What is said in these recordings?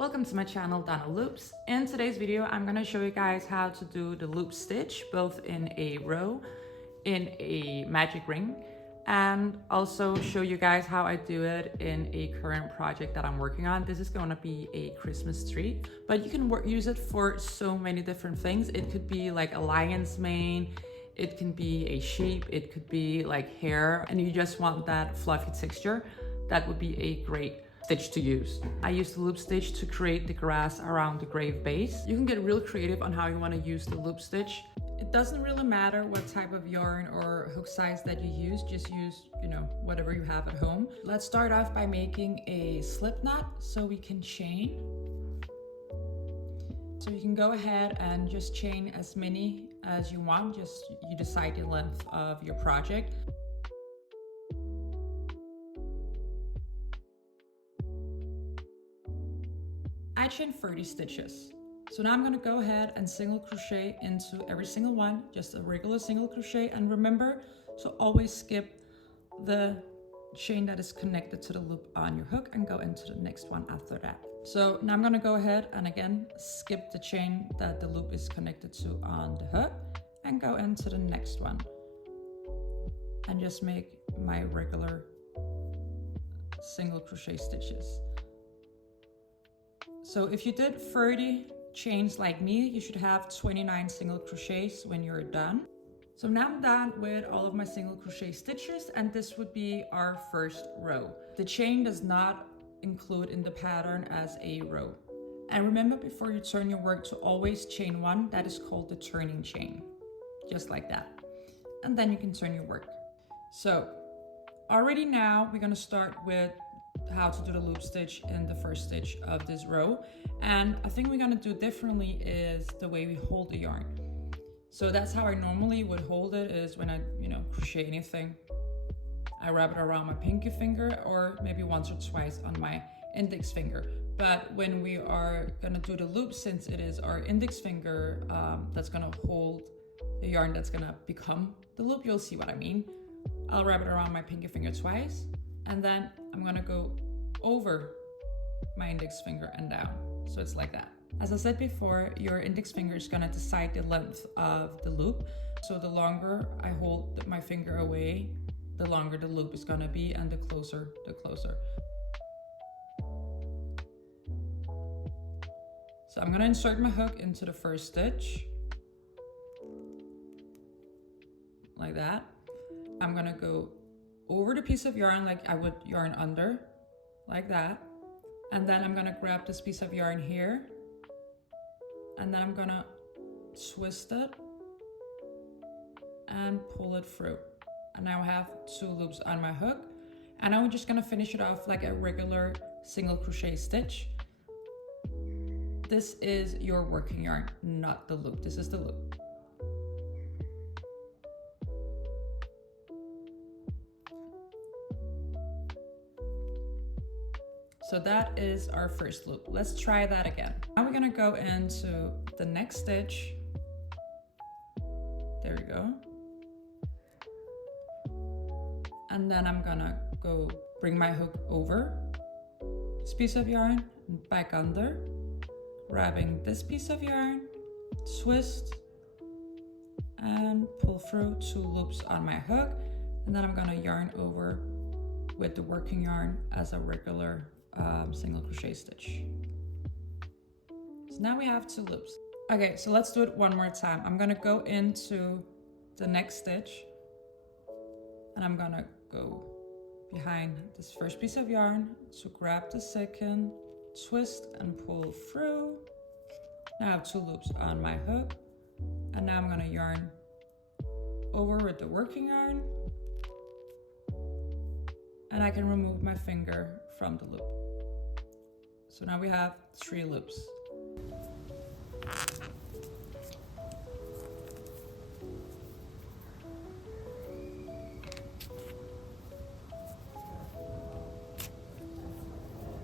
Welcome to my channel, Donna Loops. In today's video, I'm gonna show you guys how to do the loop stitch, both in a row, in a magic ring, and also show you guys how I do it in a current project that I'm working on. This is gonna be a Christmas tree, but you can use it for so many different things. It could be like a lion's mane, it can be a sheep, it could be like hair, and you just want that fluffy texture. That would be a great stitch to use. I use the loop stitch to create the grass around the grave base. You can get real creative on how you want to use the loop stitch. It doesn't really matter what type of yarn or hook size that you use, just use, whatever you have at home. Let's start off by making a slip knot so we can chain. So you can go ahead and just chain as many as you want, you decide the length of your project. I chained 30 stitches. So now I'm gonna go ahead and single crochet into every single one, just a regular single crochet. And remember to always skip the chain that is connected to the loop on your hook and go into the next one after that. So now I'm gonna go ahead and again, skip the chain that the loop is connected to on the hook and go into the next one. And just make my regular single crochet stitches. So if you did 30 chains like me, you should have 29 single crochets when you're done. So now I'm done with all of my single crochet stitches, and this would be our first row. The chain does not include in the pattern as a row. And remember, before you turn your work, to always chain one. That is called the turning chain, just like that. And then you can turn your work. So already now we're gonna start with how to do the loop stitch in the first stitch of this row. And I think we're gonna do differently is the way we hold the yarn. So that's how I normally would hold it, is when I crochet anything, I wrap it around my pinky finger or maybe once or twice on my index finger. But when we are gonna do the loop, since it is our index finger that's gonna hold the yarn that's gonna become the loop, you'll see what I mean. I'll wrap it around my pinky finger twice, and then I'm gonna go over my index finger and down. So it's like that. As I said before, your index finger is gonna decide the length of the loop. So the longer I hold my finger away, the longer the loop is gonna be, and the closer, the closer. So I'm gonna insert my hook into the first stitch, like that. I'm gonna go over the piece of yarn like I would yarn under, like that. And then I'm gonna grab this piece of yarn here, and then I'm gonna twist it and pull it through. And now I have 2 loops on my hook, and I'm just gonna finish it off like a regular single crochet stitch. This is your working yarn, not the loop. This is the loop. So that is our first loop. Let's try that again. Now we're gonna go into the next stitch. There we go. And then I'm gonna go bring my hook over this piece of yarn, back under, grabbing this piece of yarn, twist, and pull through 2 loops on my hook. And then I'm gonna yarn over with the working yarn as a regular single crochet stitch. So now we have 2 loops. Okay, so let's do it one more time. I'm gonna go into the next stitch, and I'm gonna go behind this first piece of yarn to grab the second, twist and pull through. Now I have 2 loops on my hook, and now I'm gonna yarn over with the working yarn, and I can remove my finger from the loop. So now we have 3 loops.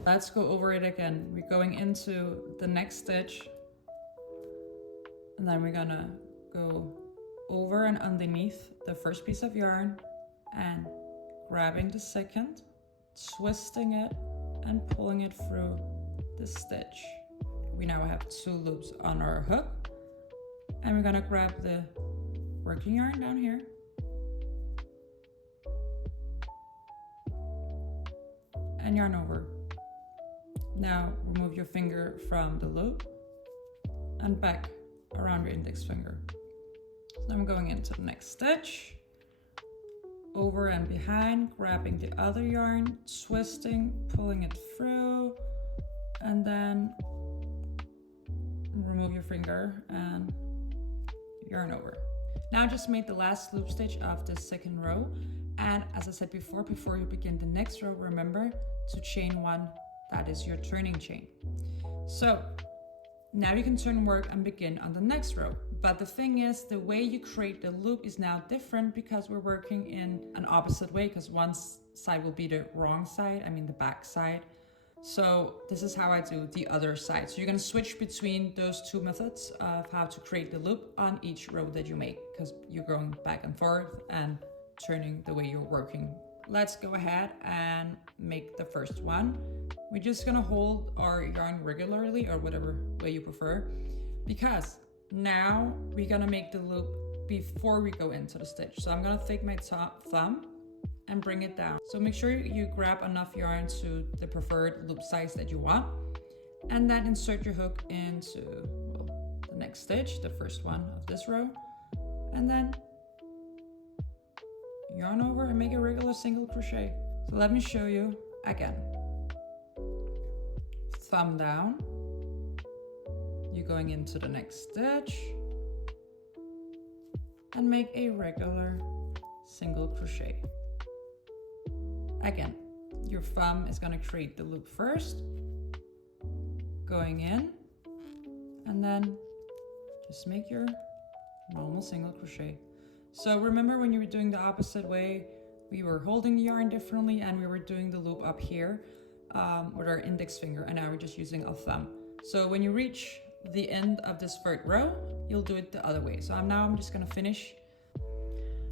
Let's go over it again. We're going into the next stitch, and then we're gonna go over and underneath the first piece of yarn and grabbing the second, twisting it and pulling it through this stitch. We now have 2 loops on our hook, and we're gonna grab the working yarn down here and yarn over. Now remove your finger from the loop and back around your index finger. So I'm going into the next stitch, over and behind, grabbing the other yarn, twisting, pulling it through, and then remove your finger and yarn over. Now I just made the last loop stitch of the second row, and as I said before you begin the next row, remember to chain 1, that is your turning chain. So now you can turn work and begin on the next row. But the thing is, the way you create the loop is now different because we're working in an opposite way, because one side will be the wrong side, I mean the back side. So this is how I do the other side. So you're gonna switch between those 2 methods of how to create the loop on each row that you make, because you're going back and forth and turning the way you're working. Let's go ahead and make the first one. We're just gonna hold our yarn regularly, or whatever way you prefer, because now we're gonna make the loop before we go into the stitch. So I'm gonna take my top thumb and bring it down. So make sure you grab enough yarn to the preferred loop size that you want, and then insert your hook into the next stitch, the first one of this row, and then yarn over and make a regular single crochet. So let me show you again. Thumb down, you're going into the next stitch and make a regular single crochet. Again, your thumb is going to create the loop first, going in, and then just make your normal single crochet. So remember, when you were doing the opposite way, we were holding the yarn differently and we were doing the loop up here with our index finger, and now we're just using a thumb. So when you reach the end of this third row, you'll do it the other way. So I'm just gonna finish.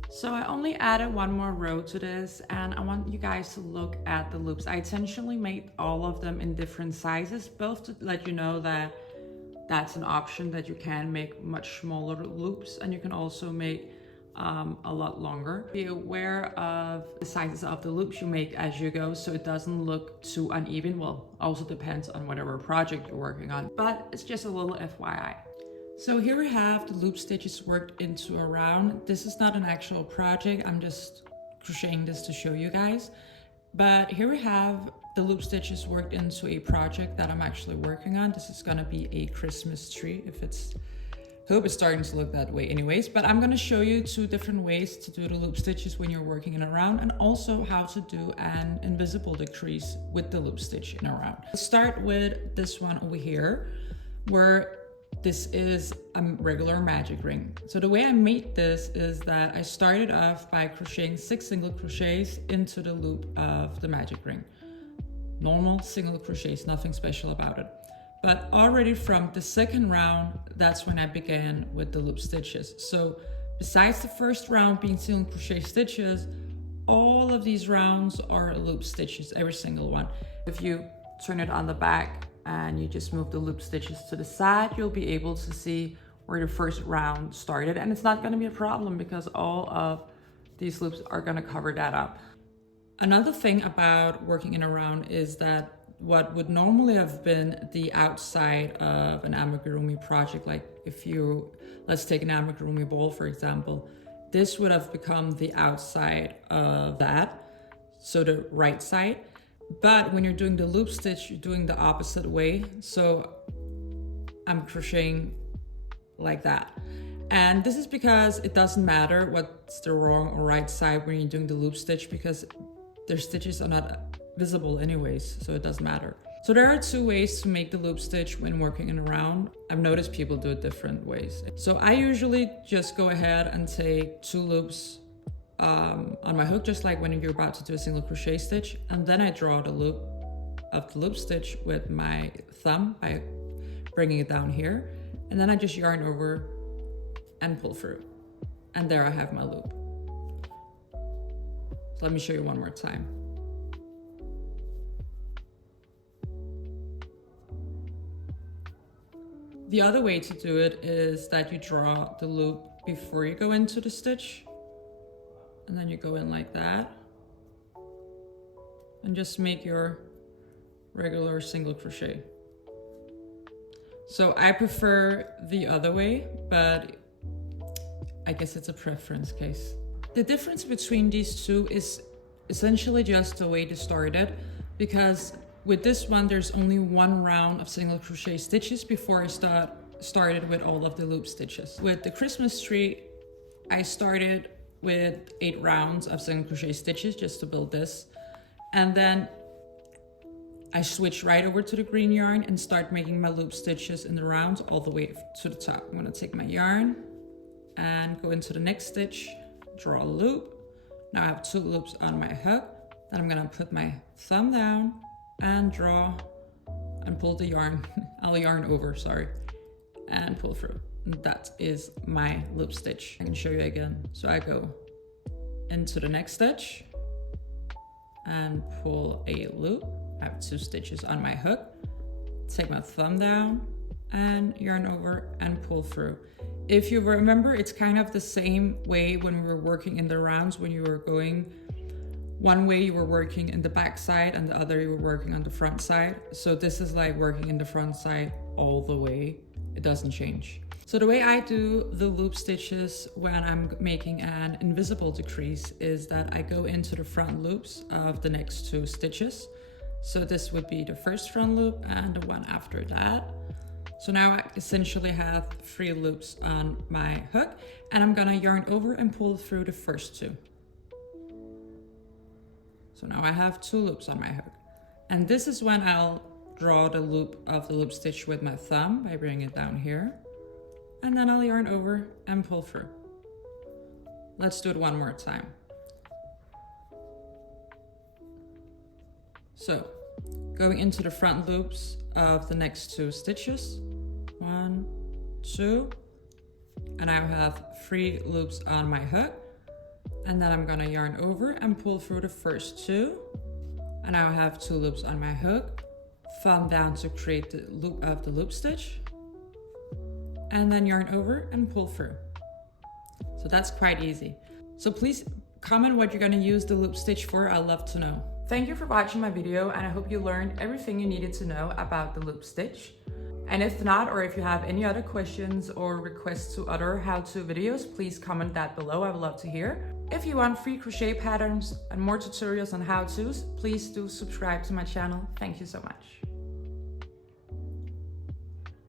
So I only added 1 more row to this, and I want you guys to look at the loops. I intentionally made all of them in different sizes, both to let you know that that's an option, that you can make much smaller loops, and you can also make a lot longer. Be aware of the sizes of the loops you make as you go, so it doesn't look too uneven. Well, also depends on whatever project you're working on, but it's just a little FYI. So here we have the loop stitches worked into a round. This is not an actual project, I'm just crocheting this to show you guys. But here we have the loop stitches worked into a project that I'm actually working on. This is gonna be a Christmas tree, hope it's starting to look that way anyways, but I'm gonna show you 2 different ways to do the loop stitches when you're working in a round, and also how to do an invisible decrease with the loop stitch in a round. Let's start with this one over here, where this is a regular magic ring. So the way I made this is that I started off by crocheting 6 single crochets into the loop of the magic ring. Normal single crochets, nothing special about it. But already from the second round, that's when I began with the loop stitches. So besides the first round being single crochet stitches, all of these rounds are loop stitches, every single one. If you turn it on the back and you just move the loop stitches to the side, you'll be able to see where the first round started. And it's not gonna be a problem because all of these loops are gonna cover that up. Another thing about working in a round is that what would normally have been the outside of an amigurumi project, like let's take an amigurumi ball for example, this would have become the outside of that, so the right side. But when you're doing the loop stitch, you're doing the opposite way. So I'm crocheting like that. And this is because it doesn't matter what's the wrong or right side when you're doing the loop stitch, because their stitches are not visible anyways, so it doesn't matter. So there are 2 ways to make the loop stitch when working in a round. I've noticed people do it different ways. So I usually just go ahead and take 2 loops on my hook, just like when you're about to do a single crochet stitch, and then I draw the loop of the loop stitch with my thumb by bringing it down here, and then I just yarn over and pull through, and there I have my loop. So let me show you one more time. The other way to do it is that you draw the loop before you go into the stitch, and then you go in like that and just make your regular single crochet. So I prefer the other way, but I guess it's a preference case. The difference between these two is essentially just the way to start it, because with this one there's only one round of single crochet stitches before I started with all of the loop stitches. With the Christmas tree, I started with 8 rounds of single crochet stitches just to build this, and then I switch right over to the green yarn and start making my loop stitches in the rounds all the way to the top. I'm gonna take my yarn and go into the next stitch, draw a loop. Now I have 2 loops on my hook. Then I'm gonna put my thumb down and draw and pull the yarn. I'll yarn over, sorry, and pull through. And that is my loop stitch. I can show you again. So I go into the next stitch and pull a loop. I have 2 stitches on my hook, take my thumb down and yarn over and pull through. If you remember, it's kind of the same way when we were working in the rounds. When you were going one way, you were working in the back side, and the other you were working on the front side. So this is like working in the front side all the way. It doesn't change. So the way I do the loop stitches when I'm making an invisible decrease is that I go into the front loops of the next 2 stitches. So this would be the first front loop and the one after that. So now I essentially have 3 loops on my hook, and I'm gonna yarn over and pull through the first 2. So now I have 2 loops on my hook. And this is when I'll draw the loop of the loop stitch with my thumb by bringing it down here. And then I'll yarn over and pull through. Let's do it one more time. So, going into the front loops of the next 2 stitches. 1, 2, and I have 3 loops on my hook. And then I'm gonna yarn over and pull through the first 2. And I have 2 loops on my hook. Thumb down to create the loop of the loop stitch. And then yarn over and pull through. So that's quite easy. So please comment what you're gonna use the loop stitch for. I'd love to know. Thank you for watching my video, and I hope you learned everything you needed to know about the loop stitch. And if not, or if you have any other questions or requests to other how-to videos, please comment that below. I would love to hear. If you want free crochet patterns and more tutorials on how-tos, please do subscribe to my channel. Thank you so much.